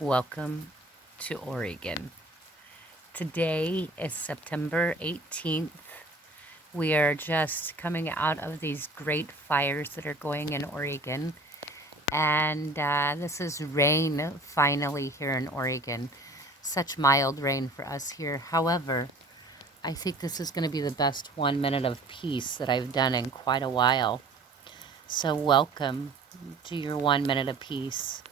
Welcome to Oregon. Today is September 18th. We are just coming out of these great fires that are going in Oregon. And this is rain finally here in Oregon. Such mild rain for us here. However, I think this is going to be the best 1 minute of peace that I've done in quite a while. So, welcome to your 1 minute of peace.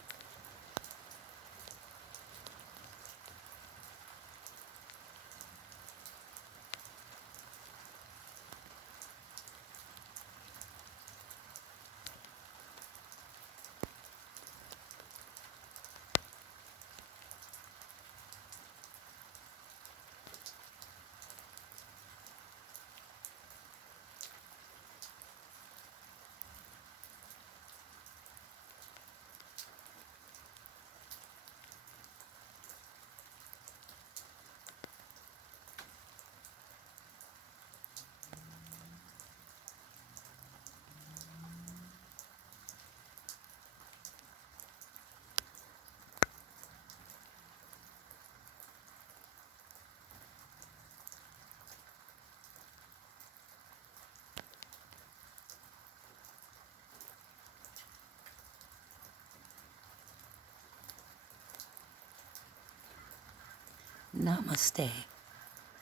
Namaste.